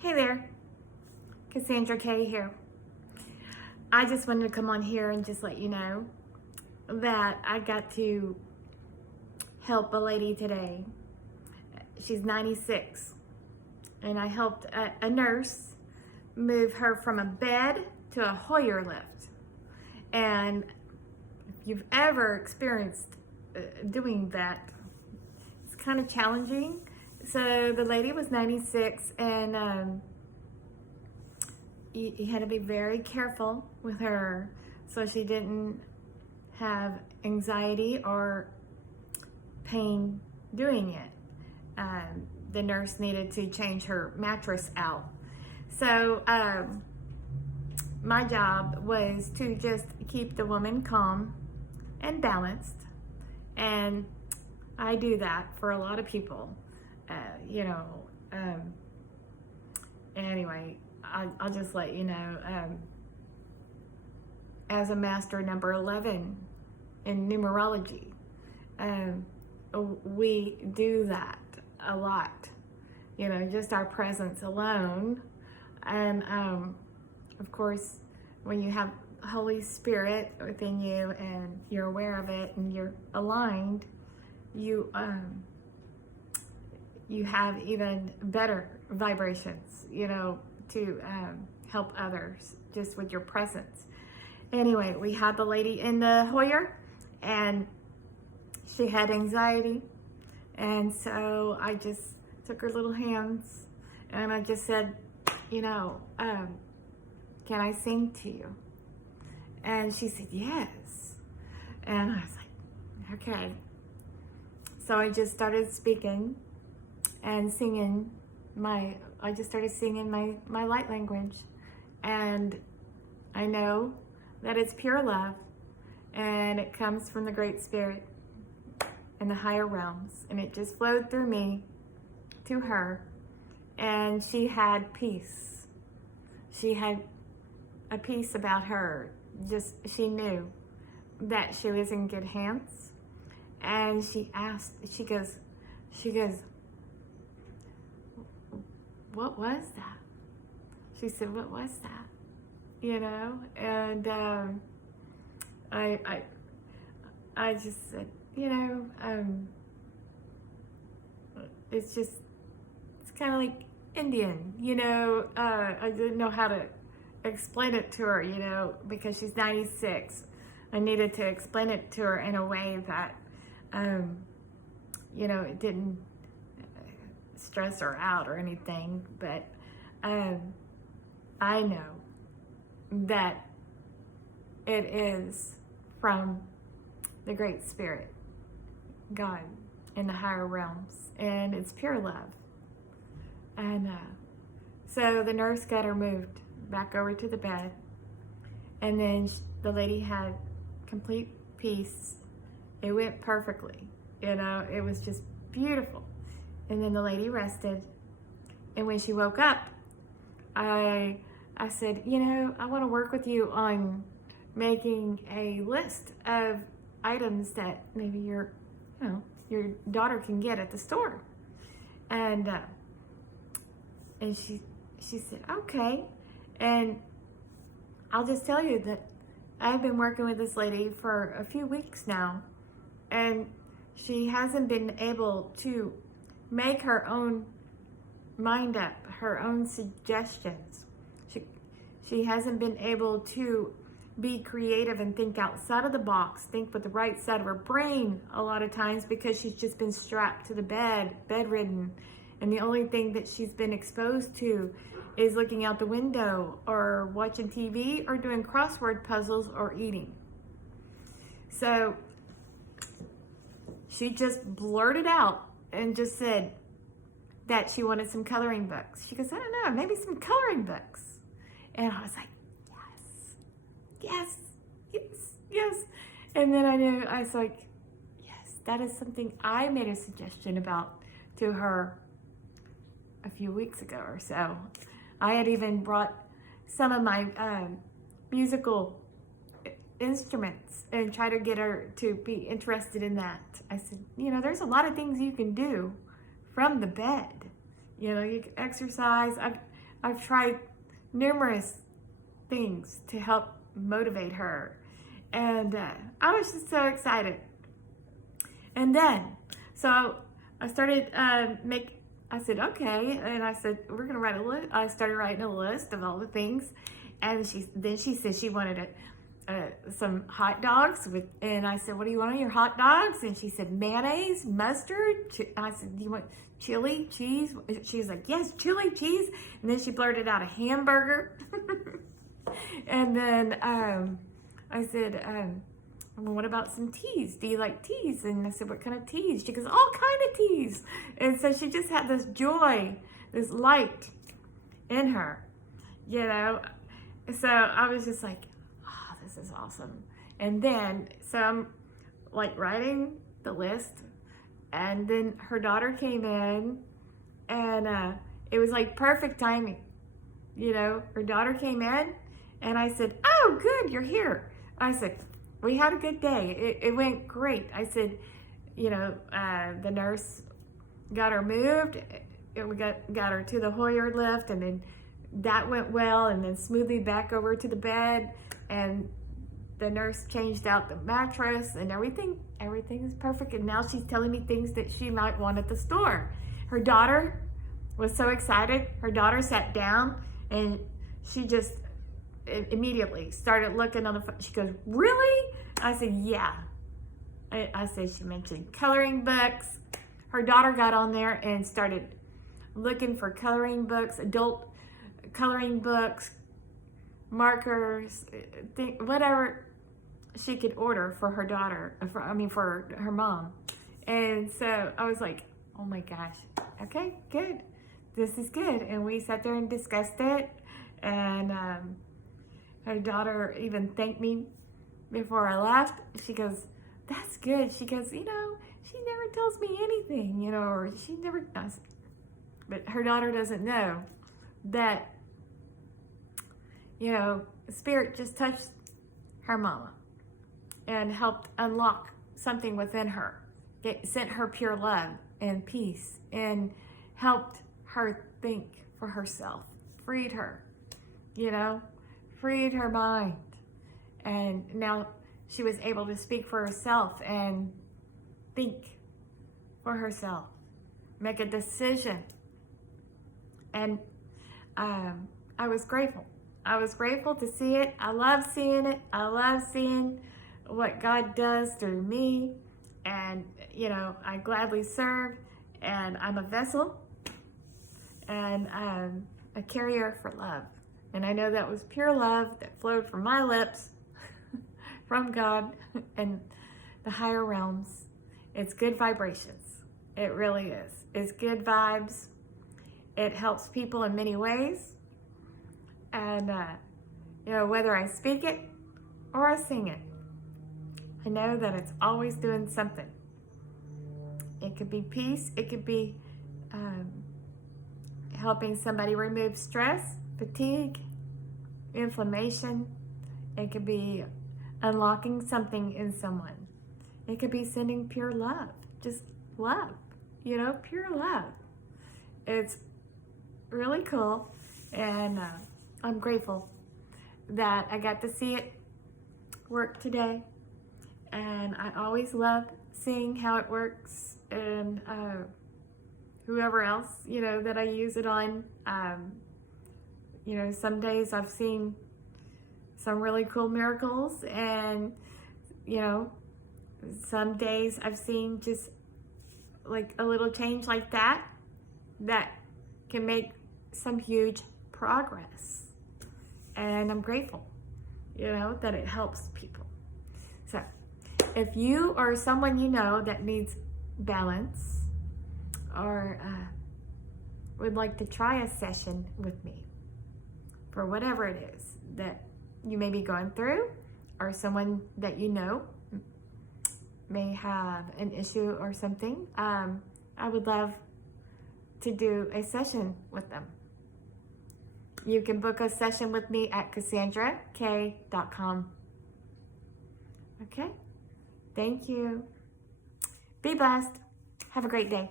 Hey there, Cassandra K here. I just wanted to come on here and just let you know that I got to help a lady today. She's 96, and I helped a nurse move her from a bed to a Hoyer lift. And if you've ever experienced doing that, it's kind of challenging. So the lady was 96, and you had to be very careful with her so she didn't have anxiety or pain doing it. The nurse needed to change her mattress out. So my job was to just keep the woman calm and balanced. And I do that for a lot of people. Anyway, I'll just let you know, as a master number 11 in numerology, we do that a lot, just our presence alone. And of course, when you have Holy Spirit within you and you're aware of it and you're aligned, you have even better vibrations, to help others just with your presence. Anyway, we had the lady in the Hoyer, and she had anxiety, and so I just took her little hands and I just said, can I sing to you? And she said yes. And I was like, okay. So I just started speaking and singing my light language. And I know that it's pure love, and it comes from the Great Spirit and the higher realms. And it just flowed through me to her, and she had peace. She had a peace about her. She knew that she was in good hands. And she goes, what was that? She said, what was that? And I just said, it's kind of like Indian, I didn't know how to explain it to her, because she's 96. I needed to explain it to her in a way that, it didn't stress her out or anything, but I know that it is from the Great Spirit, God, in the higher realms, and it's pure love. And so the nurse got her moved back over to the bed, and then the lady had complete peace. It went perfectly, it was just beautiful. And then the lady rested, and when she woke up, I said, I want to work with you on making a list of items that maybe your daughter can get at the store. And she said, okay. And I'll just tell you that I've been working with this lady for a few weeks now, and she hasn't been able to make her own mind up, her own suggestions. She hasn't been able to be creative and think outside of the box, think with the right side of her brain a lot of times, because she's just been strapped to the bed, bedridden. And the only thing that she's been exposed to is looking out the window or watching TV or doing crossword puzzles or eating. So she just blurted out and just said that she wanted some coloring books. She goes, I don't know, maybe some coloring books. And I was like, yes. And then I was like, yes, that is something I made a suggestion about to her a few weeks ago or so. I had even brought some of my musical instruments and try to get her to be interested in that. I said, there's a lot of things you can do from the bed. You can exercise. I've tried numerous things to help motivate her. And I was just so excited. And then, so I started I said, okay. And I said, we're going to write a list. I started writing a list of all the things. And then she said she wanted some hot dogs and I said, what do you want on your hot dogs? And she said, mayonnaise, mustard. I said, do you want chili, cheese? She's like, yes, chili, cheese. And then she blurted out a hamburger. And then I said, well, what about some teas? Do you like teas? And I said, what kind of teas? She goes, all kind of teas. And so she just had this joy, this light in her, you know. So I was just like, oh, this is awesome. And then, so I'm like writing the list, and then her daughter came in, and it was like perfect timing. You know, her daughter came in, and I said, oh, good, you're here. I said, we had a good day. It went great. I said, you know, the nurse got her moved. We got her to the Hoyer lift, and then that went well, and then smoothly back over to the bed, and the nurse changed out the mattress, and everything is perfect. And now she's telling me things that she might want at the store. Her daughter was so excited. Her daughter sat down, and she just immediately started looking on the phone. She goes, really? I said, yeah. I said, she mentioned coloring books. Her daughter got on there and started looking for coloring books, adult coloring books, markers, whatever she could order for her daughter, for her mom. And so I was like, oh my gosh, okay, good. This is good. And we sat there and discussed it. And her daughter even thanked me before I left. She goes, that's good. She goes, you know, she never tells me anything, you know, or she never does. But her daughter doesn't know that, you know, Spirit just touched her mama and helped unlock something within her. It sent her pure love and peace and helped her think for herself, freed her, you know, freed her mind. And now she was able to speak for herself and think for herself, make a decision. And I was grateful. I was grateful to see it. I love seeing it. I love seeing what God does through me. And, you know, I gladly serve. And I'm a vessel. And I'm a carrier for love. And I know that was pure love that flowed from my lips, from God and the higher realms. It's good vibrations. It really is. It's good vibes. It helps people in many ways. And, you know, whether I speak it or I sing it, I know that it's always doing something. It could be peace. It could be helping somebody remove stress, fatigue, inflammation. It could be unlocking something in someone. It could be sending pure love, just love, you know, pure love. It's really cool, and I'm grateful that I got to see it work today. And I always love seeing how it works, and whoever else, you know, that I use it on. You know, some days I've seen some really cool miracles, and, you know, some days I've seen just like a little change like that can make some huge progress. And I'm grateful, you know, that it helps people. So if you or someone you know that needs balance, or would like to try a session with me for whatever it is that you may be going through, or someone that you know may have an issue or something, I would love to do a session with them. You can book a session with me at CassandraK.com. Okay? Thank you. Be blessed. Have a great day.